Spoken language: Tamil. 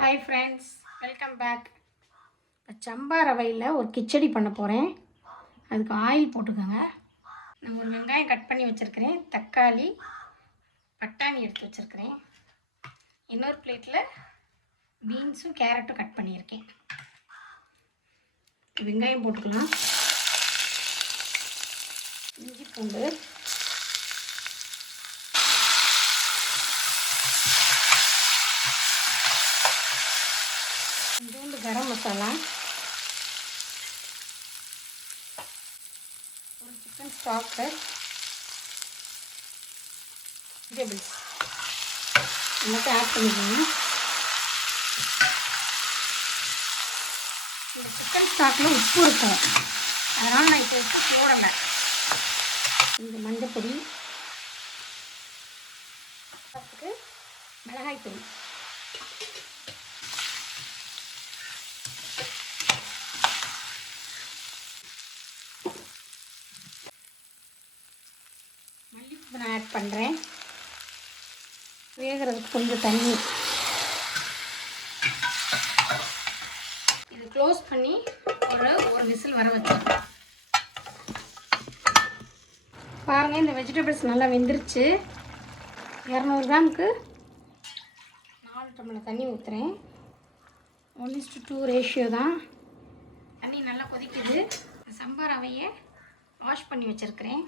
Hi friends, welcome back. இப்போ சம்பா ரவையில் ஒரு கிச்சடி பண்ண போகிறேன். அதுக்கு ஆயில் போட்டுக்கோங்க. நான் ஒரு வெங்காயம் கட் பண்ணி வச்சுருக்கிறேன், தக்காளி, பட்டாணி எடுத்து வச்சுருக்கிறேன். இன்னொரு பிளேட்டில் பீன்ஸும் கேரட்டும் கட் பண்ணியிருக்கேன். வெங்காயம் போட்டுக்கலாம், இஞ்சி பூண்டு, கொஞ்சோண்டு கரம் மசாலா, ஒரு சிக்கன் ஸ்டாக்கு, வெஜிடபிள்ஸ் எல்லாத்தையும் ஆட் பண்ணிக்கோங்க. இந்த சிக்கன் ஸ்டாக்கில் உப்பு இருக்கும், அதனால் நான் இப்போ உப்பு போடலை. இந்த மஞ்சப்பொடி, மிளகாய் தூள், மல்லிப்பூ நான் ஆட் பண்ணுறேன். வேகிறதுக்கு கொஞ்சம் தண்ணி. இது க்ளோஸ் பண்ணி ஒரு விசில் வர வச்சேன். பாருங்கள், இந்த வெஜிடபிள்ஸ் நல்லா வெந்துருச்சு. 200 கிராமுக்கு 4 டம்ளர் தண்ணி ஊற்றுறேன். 1:2 ரேஷியோ தான். தண்ணி நல்லா கொதிக்குது. சம்பா ரவையை வாஷ் பண்ணி வச்சுருக்கிறேன்.